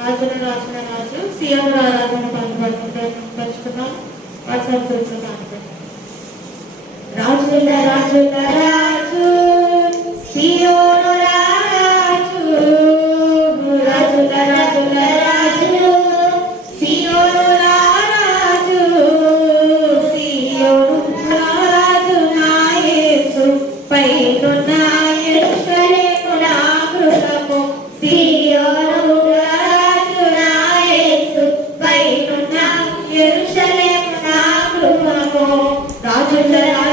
రాజుల రాసిన రాజు CM రాజాలను పంచుకున్నాం WhatsApp గ్రూప్లో రాజుల రాజుల Amen.